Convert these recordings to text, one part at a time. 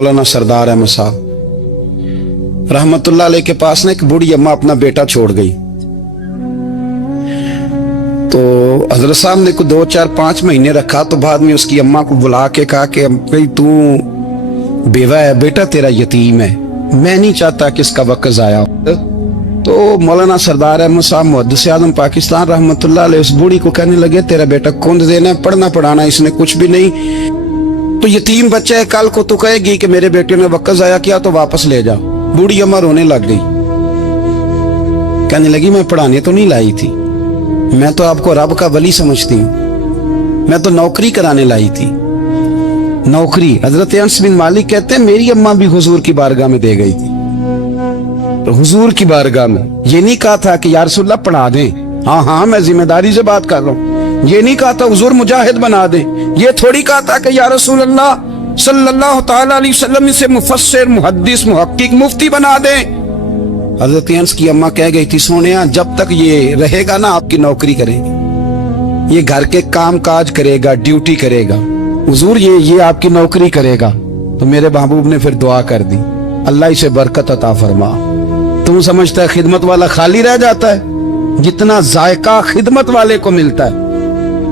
मौलाना सरदार अहमद साहब रहमतुल्लाह अलैह के पास ना एक बूढ़ी अम्मा अपना बेटा छोड़ गई। तो हजरत साहब ने को 2, 4, 5 महीने रखा। तो बाद में उसकी अम्मा को बुला के कहा कि भाई तू बेवा है, बेटा तेरा यतीम है, मैं नहीं चाहता कि इसका वक्त जाया हो। तो मौलाना सरदार अहमद साहब मुहद्दिस आज़म पाकिस्तान रहमतुल्लाह अलैह उस बूढ़ी को कहने लगे तेरा बेटा कुंद देना है, पढ़ना पढ़ाना इसने कुछ भी नहीं, तो यतीम बच्चा है, कल को तो कहेगी कि मेरे बेटे ने वक्त जाया किया तो वापस ले जाओ। बूढ़ी अम्मा रोने लग गई, कहने लगी मैं पढ़ाने तो नहीं लाई थी, मैं तो आपको रब का वली समझती हूँ, मैं तो नौकरी कराने लाई थी। नौकरी हजरत अनस बिन मालिक कहते हैं मेरी अम्मा भी हुजूर की बारगाह में दे गई थी। तो हुजूर की बारगाह में ये नहीं कहा था कि या रसूलल्लाह पढ़ा दें, हाँ हाँ मैं जिम्मेदारी से बात कर रहा हूँ, ये नहीं कहा था हुजूर मुजाहिद बना दे, ये थोड़ी कहा था कि या रसूल अल्लाह सल्लल्लाहु ताला अलैहि वसल्लम से मुफस्सिर मुहद्दिस मुहक्किक मुफ्ती बना दे। हजरत अनस की अम्मा कह गई थी सोनिया जब तक ये रहेगा ना आपकी नौकरी करेगी, ये घर के काम काज करेगा, ड्यूटी करेगा, हुजूर ये आपकी नौकरी करेगा। तो मेरे महबूब ने फिर दुआ कर दी, अल्लाह इसे बरकत अता फरमा। तुम समझता है खिदमत वाला खाली रह जाता है? जितना जायका खिदमत वाले को मिलता है,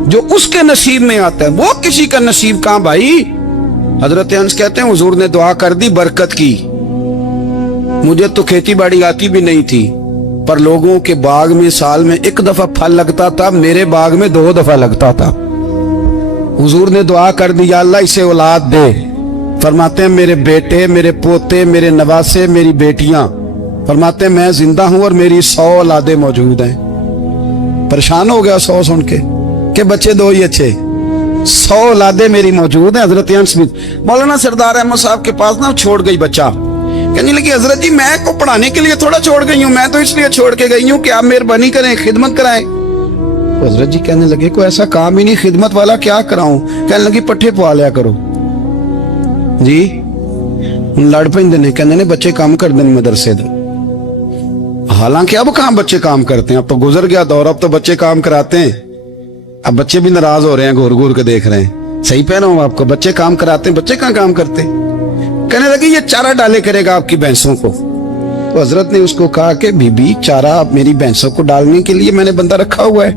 जो उसके नसीब में आता है, वो किसी का नसीब कहां भाई। हजरत अनस कहते हैं हुजूर ने दुआ कर दी, बरकत की। मुझे तो खेती बाड़ी आती भी नहीं थी, पर लोगों के बाग में साल में 1 दफा फल लगता था, मेरे बाग में 2 दफा लगता था। हुजूर ने दुआ कर दी अल्लाह इसे औलाद दे। फरमाते हैं मेरे बेटे, मेरे पोते, मेरे नवासे, मेरी बेटियां, फरमाते हैं मैं जिंदा हूं और मेरी 100 औलादे मौजूद हैं। परेशान हो गया 100 सुन के बच्चे 2 ही अच्छे, 100 औलादे मेरी मौजूद हैं। हजरत अनस बिन मौलाना सरदार अहमद साहब के पास ना छोड़ गई बच्चा, कहने लगी हजरत जी मैं को पढ़ाने के लिए थोड़ा छोड़ गई हूँ, मैं तो इसलिए छोड़ के गई हूँ कि आप मेहरबानी करें खिदमत कराएं। हजरत जी कहने लगे कोई ऐसा काम ही नहीं, खिदमत वाला क्या कराऊं। कहने लगी पट्ठे पवा लिया करो जी। लड़ पेंदे ने, कहने ने बच्चे काम कर दें मदरसे दो। हालांकि अब कहां बच्चे काम करते हैं, अब तो गुजर गया दौर, अब तो बच्चे काम कराते हैं। अब बच्चे भी नाराज हो रहे हैं, घूर घूर के देख रहे हैं। सही पहना हूं आपको, बच्चे काम कराते हैं, बच्चे कहां काम करते। कहने लगे ये चारा डाले करेगा आपकी भैंसों को। तो हजरत ने उसको कहा कि बीबी चारा मेरी भैंसों को डालने के लिए मैंने बंदा रखा हुआ है,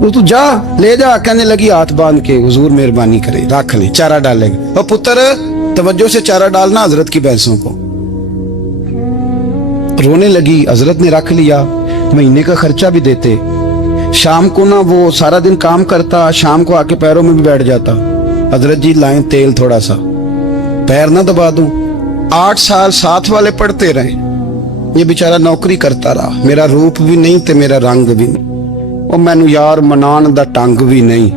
वो तू जा ले जा। कहने लगी हाथ बांध के हुजूर मेहरबानी करे रख ले, चारा डालेगा। और पुत्र तवज्जो से चारा डालना हजरत की भैंसों को। रोने लगी, हजरत ने रख लिया, महीने का खर्चा भी देते। शाम को ना वो सारा दिन काम करता, शाम को आके पैरों में भी बैठ जाता, हजरत जी लाएं तेल थोड़ा सा, पैर ना दबा दूं। 8 साल साथ वाले पढ़ते रहे, ये बेचारा नौकरी करता रहा, मेरा रूप भी नहीं ते मेरा रंग भी नहीं, और मैनू यार मनान दा टंग भी नहीं।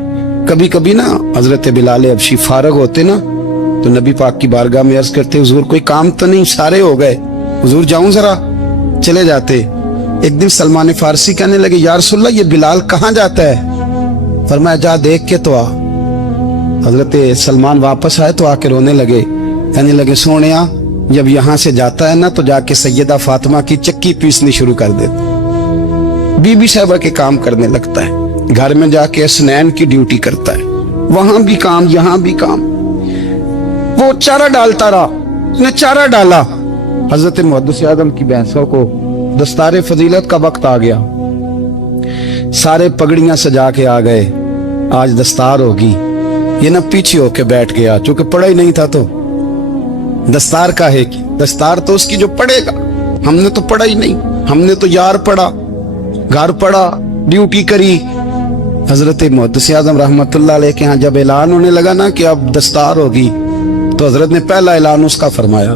कभी कभी ना हजरत बिलाल हबशी फारग होते ना तो नबी पाक की बारगाह में अर्ज करते हुजूर कोई काम तो नहीं, सारे हो गए, हुजूर जाऊं जरा, चले जाते। एक दिन सलमान फारसी कहने लगे या रसूलल्लाह ये बिलाल कहाँ जाता है। फरमाया जा देख के तो आ। हजरत सलमान वापस आए तो आके रोने लगे, कहने लगे सोनिया जब यहाँ से जाता है ना तो जाके सैयदा फातिमा की चक्की पीसनी शुरू कर देता, बीबी साहबा के काम करने लगता है, घर में जाके असनैन की ड्यूटी करता है, वहां भी काम यहाँ भी काम। वो चारा डालता रहा, उसने चारा डाला। हजरत मुहद्दिस आज़म की भैंसों को दस्तारे फजीलत का वक्त आ गया, सारे पगड़ियां सजा के आ गए, आज दस्तार होगी। ये ना पीछे होके बैठ गया, चूंकि पढ़ा ही नहीं था तो दस्तार का है कि दस्तार तो उसकी जो पढ़ेगा, हमने तो पढ़ा ही नहीं, हमने तो यार पढ़ा, घर पढ़ा, ड्यूटी करी। हजरत मुहद्दिस आज़म रहमतुल्लाह अलैह के यहाँ जब ऐलान होने लगा ना कि अब दस्तार होगी, तो हजरत ने पहला ऐलान उसका फरमाया।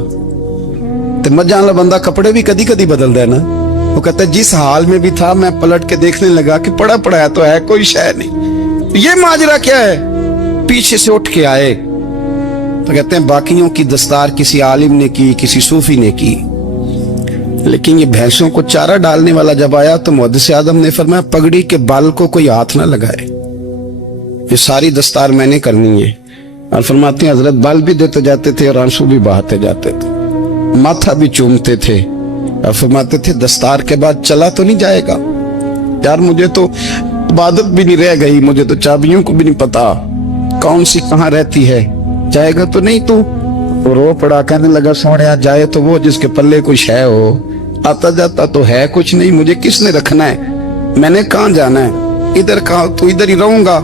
तो मजान ला बंदा कपड़े भी कदी कदी बदल देना, वो कहता है जिस हाल में भी था मैं पलट के देखने लगा कि पढ़ा पढ़ाया तो है, कोई शय नहीं, ये माजरा क्या है। पीछे से उठ के आए तो कहते हैं बाकियों की दस्तार किसी आलिम ने की, किसी सूफी ने की, लेकिन ये भैंसों को चारा डालने वाला जब आया तो मुहद्दिस आज़म ने फरमाया पगड़ी के बाल को कोई हाथ ना लगाए, ये सारी दस्तार मैंने करनी है। और फरमाते हैं हजरत बाल भी देते जाते थे और आंसू भी बहाते जाते थे, माथा भी चूमते थे, और फरमाते थे दस्तार के बाद चला तो नहीं जाएगा यार, मुझे तो इबादत भी नहीं रह गई, मुझे तो चाबियों को भी नहीं पता कौन सी कहाँ रहती है, जाएगा तो नहीं तू। वो रो पड़ा, कहने लगा सोनिया जाए तो वो जिसके पल्ले कुछ है हो, आता जाता तो है कुछ नहीं, मुझे किसने रखना है, मैंने कहाँ जाना है, इधर कहा तो इधर ही रहूंगा।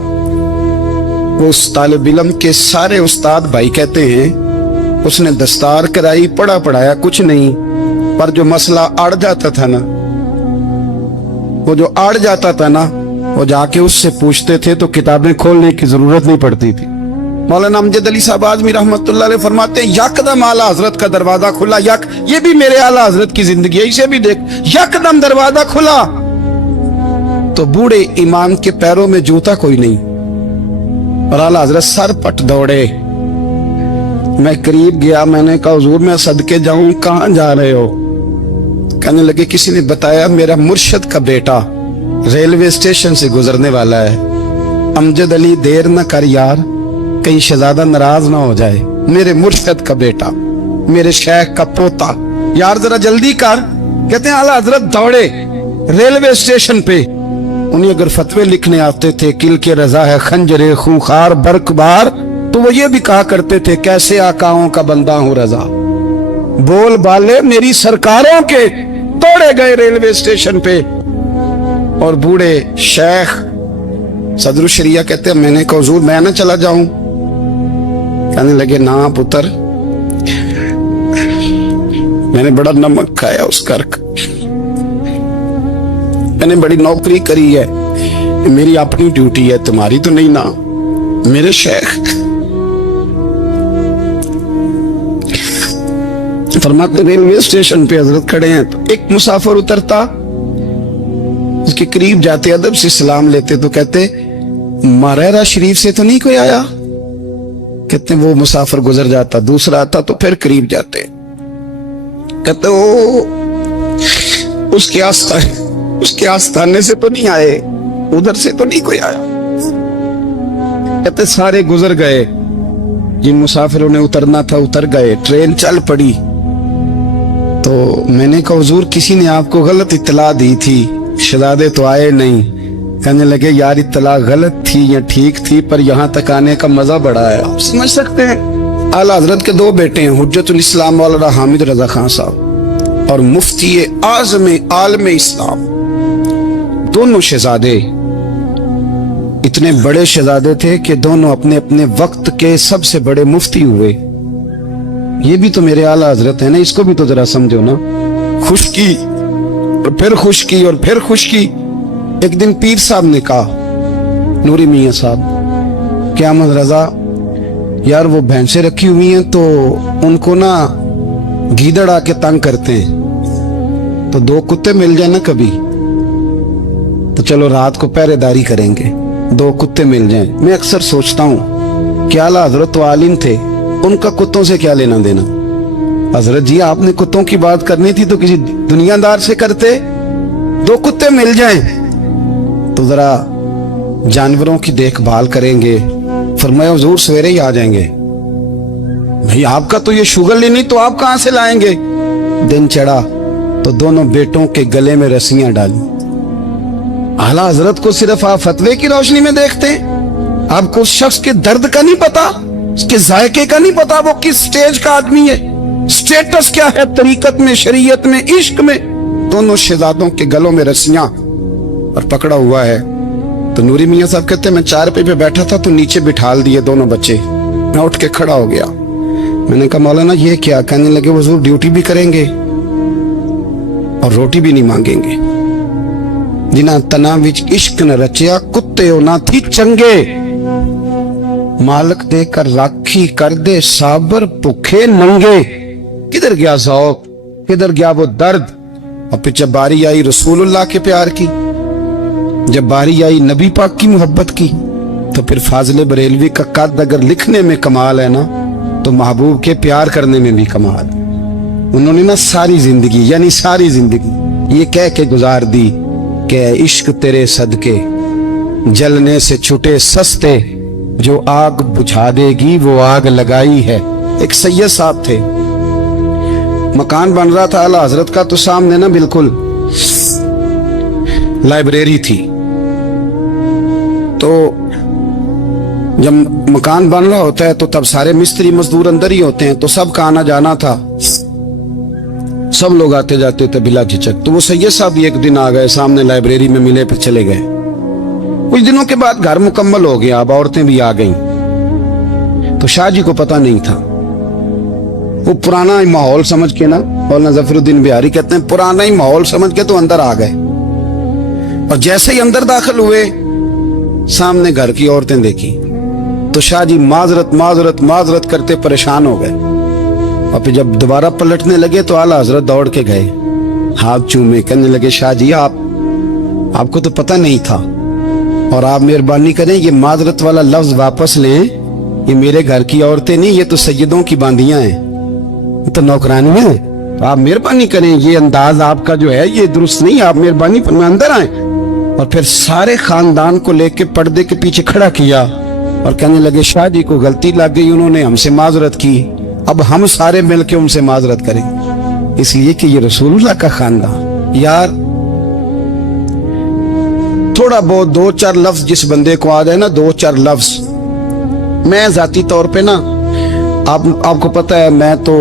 वो उस तालिब इल्म के सारे उस्ताद भाई कहते हैं उसने दस्तार कराई, पढ़ा पढ़ाया कुछ नहीं, पर जो मसला अड़ जाता था ना, वो जो अड़ जाता था ना, वो जाके उससे पूछते थे तो किताबें खोलने की जरूरत नहीं पड़ती थी। मौलाना अमजद अली साहब आजमी रहमतुल्लाह अलैह फरमाते हैं यकदम आला हजरत का दरवाजा खुला, ये भी मेरे आला हजरत की जिंदगी है, इसे भी देख, यकदम दरवाजा खुला तो बूढ़े इमाम के पैरों में जूता कोई नहीं, और आला हजरत सर पट दौड़े। मैं करीब गया, मैंने कहा हुजूर मैं सदके जाऊं, कहां जा रहे हो? कहने लगे किसी ने बताया मेरा मुर्शद का बेटा रेलवे स्टेशन से गुजरने वाला है, अमजद अली देर न कर यार, कहीं शहजादा नाराज ना हो जाए, मेरे मुर्शद का बेटा, मेरे शेख का पोता, यार जरा जल्दी कर। कहते हैं आला हजरत दौड़े रेलवे स्टेशन पे, उन्हें अगर फतवे लिखने आते थे किल के रजा है खंजरे खूंखार बरकबार, तो वो ये भी कहा करते थे कैसे आकाओं का बंदा हूं रजा, बोल बाले मेरी सरकारों के तोड़े गए रेलवे स्टेशन पे। और बूढ़े शेख सदरुल शरिया कहते हैं मैंने कहा हुजूर मैं ना चला जाऊं? कहने लगे ना पुत्र, मैंने बड़ा नमक खाया उस घर का, मैंने बड़ी नौकरी करी है, मेरी अपनी ड्यूटी है, तुम्हारी तो नहीं ना। मेरे शेख फरमाते रेलवे स्टेशन पे हजरत खड़े हैं तो एक मुसाफिर उतरता, उसके करीब जाते अदब से सलाम लेते तो कहते मारेरा शरीफ से तो नहीं कोई आया? कहते वो मुसाफिर गुजर जाता, दूसरा आता तो फिर करीब जाते, कहते ओ उसके आस्थाने से तो नहीं आए, उधर से तो नहीं कोई आया। कहते सारे गुजर गए, जिन मुसाफिरों ने उतरना था उतर गए, ट्रेन चल पड़ी। तो मैंने कहा हुजूर किसी ने आपको गलत इत्तला दी थी, शहजादे तो आए नहीं। कहने लगे यार इत्तला गलत थी या ठीक थी, पर यहाँ तक आने का मजा बड़ा है, आप समझ सकते हैं। आला हजरत के दो बेटे हैं, हुज्जतुल इस्लाम मौलाना हामिद रजा खान साहब और मुफ्ती आज़म आलम इस्लाम, दोनों शहजादे इतने बड़े शहजादे थे कि दोनों अपने अपने वक्त के सबसे बड़े मुफ्ती हुए। ये भी तो मेरे आला हजरत है ना, इसको भी तो जरा समझो ना। खुशकी और फिर खुशकी और फिर खुशकी। एक दिन पीर साहब ने कहा नूरी मियां साहब क्या अहमद रजा यार वो भैंसे रखी हुई हैं तो उनको ना गीदड़ आके तंग करते हैं, तो दो कुत्ते मिल जाए ना कभी तो चलो रात को पहरेदारी करेंगे, दो कुत्ते मिल जाएं। मैं अक्सर सोचता हूँ क्या आला हजरत तो आलिम थे, उनका कुत्तों से क्या लेना देना। हजरत जी आपने कुत्तों की बात करनी थी तो किसी दुनियादार से करते, दो कुत्ते मिल जाएं तो जरा जानवरों की देखभाल करेंगे। फरमाया हुजूर सवेरे ही आ जाएंगे। भाई आपका तो ये शुगर लेनी तो आप कहां से लाएंगे। दिन चढ़ा तो दोनों बेटों के गले में रस्सियां डाली। आला हजरत को सिर्फ आप फतवे की रोशनी में देखते हैं, आपको उस शख्स के दर्द का नहीं पता, उसके जायके का नहीं पता, वो किस स्टेज का आदमी है, स्टेटस क्या है तरीकत में, शरीयत में, इश्क में। दोनों शहजादों के गलों में रस्सियां और पकड़ा हुआ है। तो नूरी मियां साहब कहते हैं मैं चारपाई पे बैठा था तो नीचे बिठाल दिए दोनों बच्चे, मैं उठ के खड़ा हो गया। मैंने कहा मौलाना ये क्या? कहने लगे हुजूर ड्यूटी भी करेंगे और रोटी भी नहीं मांगेंगे। जिन्हां तना विच इश्क न रचिया कुत्ते ना थी चंगे, मालक देकर राखी कर दे साबर भुखे नंगे। किधर गया ज़ौक़, किधर गया वो दर्द। और फिर जब बारी आई रसूलुल्लाह के प्यार की, जब बारी आई नबी पाक की मोहब्बत की, तो फिर फाजिल बरेलवी का कद अगर लिखने में कमाल है ना, तो महबूब के प्यार करने में भी कमाल। उन्होंने ना सारी जिंदगी यानी सारी जिंदगी ये कह के गुजार दी कि इश्क तेरे सदके जलने से छुटे सस्ते, जो आग बुझा देगी वो आग लगाई है। एक सैयद साहब थे, मकान बन रहा था आला हजरत का, तो सामने ना बिल्कुल लाइब्रेरी थी। तो जब मकान बन रहा होता है तो तब सारे मिस्त्री मजदूर अंदर ही होते हैं, तो सबका आना जाना था, सब लोग आते जाते थे बिला झिझक। तो वो सैयद साहब भी एक दिन आ गए, सामने लाइब्रेरी में मिले, फिर चले गए। कुछ दिनों के बाद घर मुकम्मल हो गया, अब औरतें भी आ गईं। तो शाह जी को पता नहीं था। वो पुराना ही माहौल समझ के ना, मौलाना जफरुद्दीन बिहारी कहते हैं, पुराना ही माहौल समझ के तो अंदर आ गए। और जैसे ही अंदर दाखिल हुए, सामने घर की औरतें देखी तो शाह जी माजरत माजरत माजरत करते परेशान हो गए। और फिर जब दोबारा पलटने लगे तो आला हजरत दौड़ के गए, हाथ चूमे, कहने लगे, शाह जी आपको तो पता नहीं था, और आप मेहरबानी करें ये माजरत वाला लफ्ज वापस लें। ये मेरे घर की औरतें नहीं, ये तो सैयदों की बांदियां हैं, ये तो नौकरानियां हैं। तो आप मेहरबानी करें, ये अंदाज आपका जो है ये दुरुस्त नहीं, आप मेहरबानी फरमाएं अंदर आए। और फिर सारे खानदान को लेके पर्दे के पीछे खड़ा किया और कहने लगे, शाह जी को गलती लग गई, उन्होंने हमसे माजरत की, अब हम सारे मिलके उनसे माजरत करेंगे, इसलिए कि ये रसूलुल्लाह का खानदान। यार थोड़ा बहुत 2-4 लफ्ज जिस बंदे को आ जाए ना, 2-4 लफ्ज, मैं जाती तौर पे ना, आपको पता है, मैं तो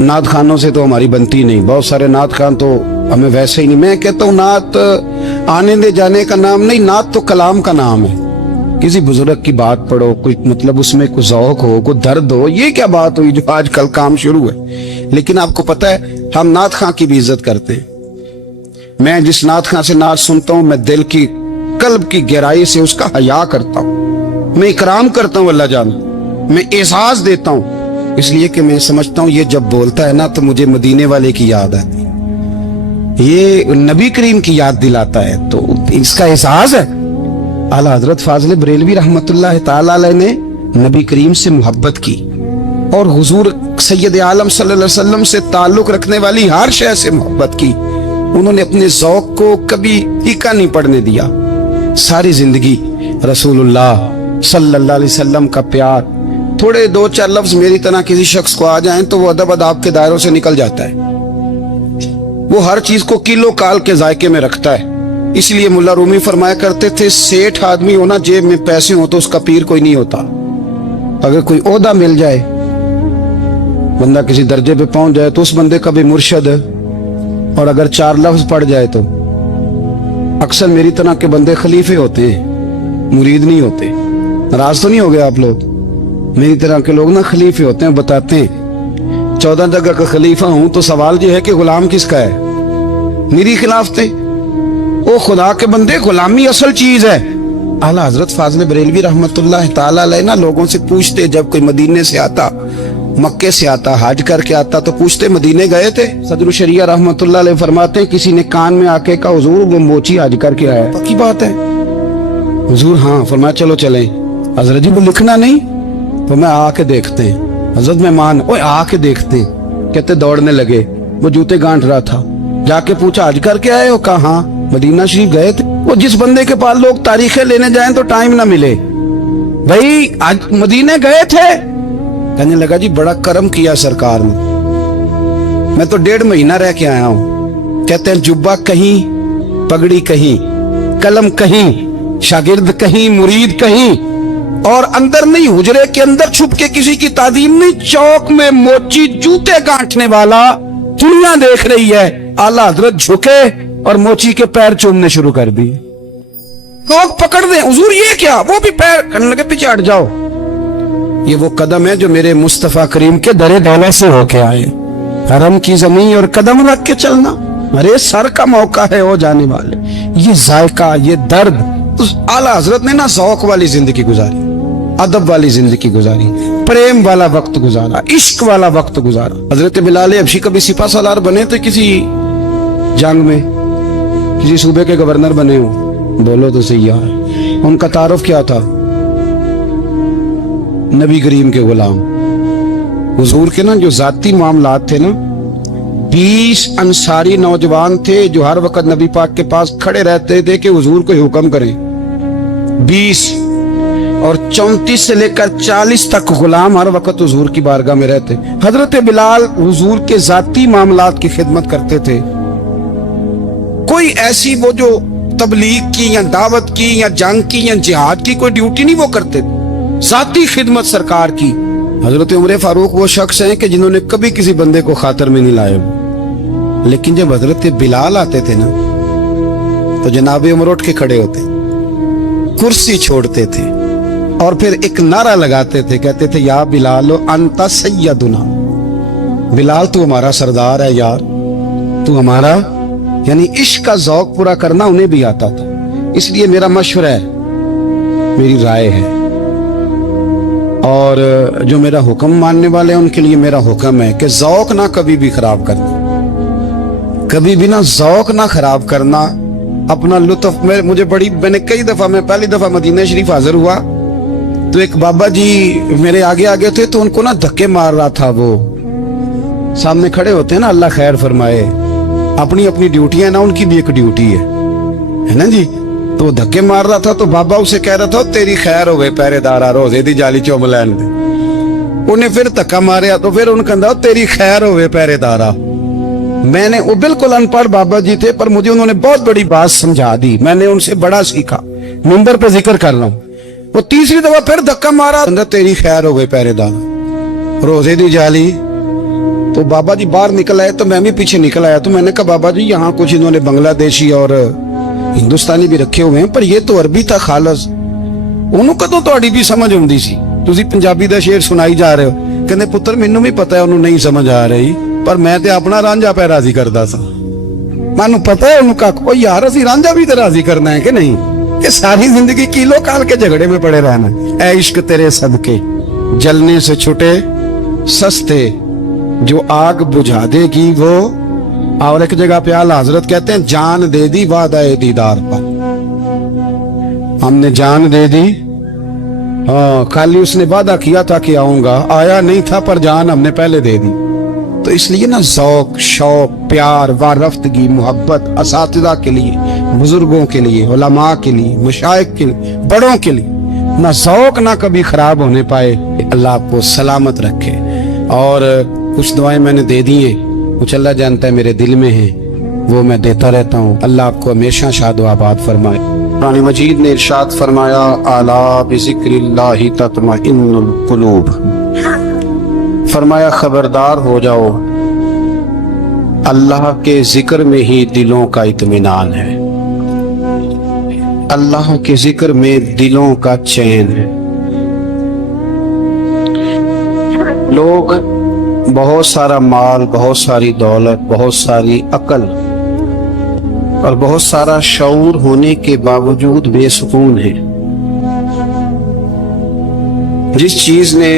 नात खानों से तो हमारी बनती नहीं, बहुत सारे नात खान तो हमें वैसे ही नहीं। मैं कहता हूँ नात आने दे जाने का नाम नहीं, नात तो कलाम का नाम है। किसी बुजुर्ग की बात पढ़ो, कोई मतलब उसमें कोई ज़ौक़ हो, कोई दर्द हो, ये क्या बात हुई जो आजकल काम शुरू है। लेकिन आपको पता है हम नात खां की भी इज्जत करते हैं। मैं जिस नात खां से नात सुनता हूँ, मैं दिल की कल्ब की गहराई से उसका हया करता हूँ, मैं इकराम करता हूँ अल्लाह जान, मैं एहसास देता हूँ, इसलिए कि मैं समझता हूँ ये जब बोलता है ना तो मुझे मदीने वाले की याद आती है, ये नबी करीम की याद दिलाता है, तो इसका एहसास है। आला हजरत फाजिल बरेलवी रहमतुल्लाह ताला अलैह ने नबी करीम से मोहब्बत की और हुजूर सैयद आलम सल्लल्लाहु अलैहि वसल्लम से ताल्लुक रखने वाली हर शय से मोहब्बत की। उन्होंने अपने ज़ौक़ को कभी फीका नहीं पड़ने दिया। सारी जिंदगी रसूलुल्लाह सल्लल्लाहु अलैहि वसल्लम का प्यार। थोड़े 2-4 लफ्ज मेरी तरह किसी शख्स को आ जाएं तो वो अदब अदाब के दायरों से निकल जाता है। वो हर चीज को किलो काल के जायके में रखता है। इसलिए मुल्ला रूमी फरमाया करते थे, सेठ आदमी होना, जेब में पैसे हो तो उसका पीर कोई नहीं होता। अगर कोई ओहदा मिल जाए, बंदा किसी दर्जे पे पहुंच जाए तो उस बंदे का भी मुर्शद, और अगर 4 लफ्ज पढ़ जाए तो अक्सर मेरी तरह के बंदे खलीफे होते हैं, मुरीद नहीं होते। नाराज तो नहीं हो गए आप लोग? मेरी तरह के लोग ना खलीफे होते हैं, बताते हैं 14 जगह का खलीफा हूं तो सवाल ये है कि गुलाम किसका है? मेरी खिलाफ थे। ओ खुदा के बंदे, गुलामी असल चीज है। आला हजरत फाजिल बरेलवी रहमतुल्लाह ताला अलैह ना लोगों से पूछते, जब कोई मदीने से आता, मक्के से आता, हज करके आता तो पूछते मदीने गए थे? सदरुल शरिया रहमतुल्लाह अलैह फरमाते हैं, किसी ने कान में आके कहा, हुजूर वो मोची हज करके आया। पक्की बात है? हुजूर हाँ। फरमाया चलो चलें। हजरत जी वो लिखना नहीं? तो मैं आके देखते हैं। हजरत मेहमान, ओए आके देखते हैं। कहते दौड़ने लगे, वो जूते गांठ रहा था। जाके पूछा हज करके आए हो? कहा हाँ, मदीना शरीफ गए थे। वो जिस बंदे के पास लोग तारीखें लेने जाएं तो टाइम ना मिले, भाई आज मदीने गए थे? कहने लगा जी बड़ा करम किया सरकार ने, मैं तो 1.5 महीना रह के आया हूं। कहते हैं जुब्बा कहीं, पगड़ी कहीं, कलम कहीं, शागिर्द कहीं, मुरीद कहीं, और अंदर नहीं, हुजरे के अंदर छुप के किसी की तादीम नहीं, चौक में मोची जूते गांठने वाला दुनिया देख रही है। आला हजरत झुके और मोची के पैर चूमने शुरू कर दिए। लोग पकड़ दे, हुजूर ये क्या? वो भी पैर, कहने लगे पीछे हट जाओ। ये वो कदम है जो मेरे मुस्तफा करीम के दरे दौलत से होके आए। हरम की जमीन और कदम रख के चलना, अरे सर का मौका है हो जाने वाले। ये जायका, ये दर्द, तो आला हजरत ने ना ज़ौक़ वाली जिंदगी गुजारी, अदब वाली जिंदगी गुजारी, प्रेम वाला वक्त गुजारा, इश्क वाला वक्त गुजारा। हजरत बिलाल हबशी कभी सिपा सालार बने थे किसी जंग में, किसी सूबे के गवर्नर बने हो? बोलो तो सही यार। उनका तारुफ क्या था? नबी करीम के गुलाम। हुजूर के ना जो जाती मामलात थे ना, 20 अंसारी नौजवान थे जो हर वक्त नबी पाक के पास खड़े रहते थे कि हुजूर को हुक्म करें। 20 और 34 से लेकर 40 तक गुलाम हर वक्त हुजूर की बारगाह में रहते। हजरत बिलाल हुजूर के जाती मामलात की खिदमत करते थे। कोई ऐसी वो जो तबलीग की या दावत की या जंग की या जिहाद की कोई ड्यूटी नहीं वो करते, ज़ाती खिदमत सरकार की। हजरत उमर फारूक वो शख्स हैं कि जिन्होंने कभी किसी बंदे को खातर में नहीं लाए, लेकिन जब हजरत बिलाल आते थे ना तो जनाब उमर उठ के खड़े होते, कुर्सी छोड़ते थे और फिर एक नारा लगाते थे, कहते थे या बिलाल अंता सैयदुना, बिलाल तू हमारा सरदार है यार, तू हमारा। यानी इश्क का ज़ौक पूरा करना उन्हें भी आता था। इसलिए मेरा मशवरा है, मेरी राय है, और जो मेरा हुक्म मानने वाले हैं उनके लिए मेरा हुक्म है कि ज़ौक ना कभी भी खराब करना, कभी भी ना ज़ौक ना खराब करना, अपना लुत्फ। मैंने कई दफा, मैं पहली दफा मदीना शरीफ हाजिर हुआ तो एक बाबा जी मेरे आगे आगे थे, तो उनको ना धक्के मार रहा था। वो सामने खड़े होते हैं ना, अल्लाह खैर फरमाए, अपनी अपनी ड्यूटी है ना, उनकी भी एक ड्यूटी है ना जी। तो वो धक्के मार रहा था तो बाबा उसे कह रहा था तेरी खैर हो गए पहरेदारा, रोजे दी जाली चुम लैन दे। उन्हें फिर धक्का मारे तो फिर उन्हें कहता तेरी खैर हो गए पहरेदारा। मैंने, वो बिल्कुल अनपढ़ बाबा जी थे, पर मुझे उन्होंने बहुत बड़ी बात समझा दी, मैंने उनसे बड़ा सीखा, मिंबर पे जिक्र कर रहा हूँ। वो तीसरी दफा फिर धक्का मारा, तेरी खैर हो गई पहरेदार, रोजे दी जाली। तो बाबा जी बाहर निकल आए तो मैं भी पीछे निकल आया। तो मैंने कहा बाबा जी यहाँ कुछ इन्होंने बांग्लादेशी और हिंदुस्तानी भी रखे हुए हैं, पर ये तो अरबी था खालस, ਉਹਨੂੰ ਕਦੋਂ ਤੁਹਾਡੀ ਵੀ ਸਮਝ ਆਉਂਦੀ ਸੀ? ਤੁਸੀਂ ਪੰਜਾਬੀ ਦਾ ਸ਼ੇਰ ਸੁਣਾਈ ਜਾ ਰਹੇ ਹੋ। ਕਹਿੰਦੇ ਪੁੱਤਰ ਮੈਨੂੰ ਵੀ ਪਤਾ ਹੈ ਉਹਨੂੰ ਨਹੀਂ ਸਮਝ ਆ ਰਹੀ, ਪਰ ਮੈਂ ਤੇ ਆਪਣਾ ਰਾਂਝਾ ਪੈ ਰਾਜ਼ੀ ਕਰਦਾ ਸਾਂ। ਮੈਨੂੰ ਪਤਾ ਹੈ ਉਹਨੂੰ ਕੱਖ, ਉਹ ਯਾਰ ਅਸੀਂ ਰਾਂਝਾ ਵੀ ਤੇ ਰਾਜ਼ੀ ਕਰਨਾ ਹੈ कि नहीं, कि सारी जिंदगी कीलो काल के झगड़े में पड़े रहना। ऐ इश्क तेरे सदके जलने से छुटे सस्ते, जो आग बुझा देगी वो। और एक जगह पे आला हजरत कहते हैं जान दे दी वादा दीदार पर, हमने जान दे दी। हाँ, खाली उसने वादा किया था कि आऊंगा, आया नहीं था, पर जान हमने पहले दे दी। तो इसलिए ना ज़ौक, शौक, प्यार, वारफ्तगी, मोहब्बत असातिज़ा के लिए, बुजुर्गों के लिए, उलमा के लिए, मशाइख के लिए, बड़ों के लिए, ना ज़ौक ना कभी खराब होने पाए। अल्लाह आपको सलामत रखे। और कुछ दुआएं मैंने दे दी हैं, कुछ अल्लाह जानता है मेरे दिल में है, वो मैं देता रहता हूँ। अल्लाह आपको हमेशा शाद व आबाद फरमाए। कुरान मजीद ने इरशाद फरमाया अला बिज़िक्रिल्लाहि तत्मइन्नुल कुलूब, फरमाया खबरदार हो जाओ, अल्लाह के जिक्र में ही दिलों का इत्मीनान है, अल्लाह के जिक्र में दिलों का चैन है। लोग बहुत सारा माल, बहुत सारी दौलत, बहुत सारी अकल और बहुत सारा शऊर होने के बावजूद बेसुकून है। जिस चीज ने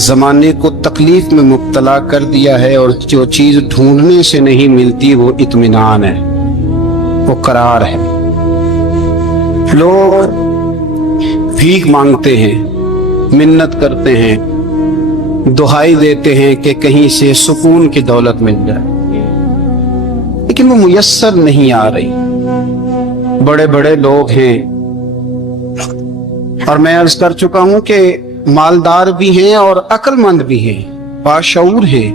जमाने को तकलीफ में मुब्तला कर दिया है और जो चीज ढूंढने से नहीं मिलती वो इत्मीनान है, वो करार है। लोग भीख मांगते हैं, मिन्नत करते हैं, दुहाई देते हैं कि कहीं से सुकून की दौलत मिल जाए, लेकिन वो मुयस्सर नहीं आ रही। बड़े बड़े लोग हैं, और मैं अर्ज कर चुका हूं कि मालदार भी हैं और अक्लमंद भी हैं, बाशऊर हैं,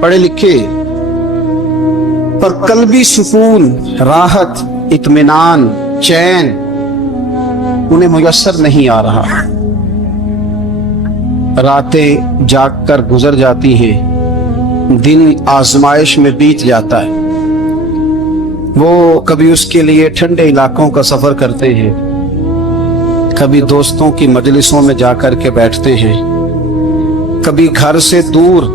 पढ़े लिखे, पर कल्बी सुकून, राहत, इत्मीनान, चैन उन्हें मुयस्सर नहीं आ रहा। रातें जाग कर गुजर जाती हैं, दिन आजमाइश में बीत जाता है। वो कभी उसके लिए ठंडे इलाकों का सफर करते हैं, कभी दोस्तों की मजलिसों में जाकर के बैठते हैं, कभी घर से दूर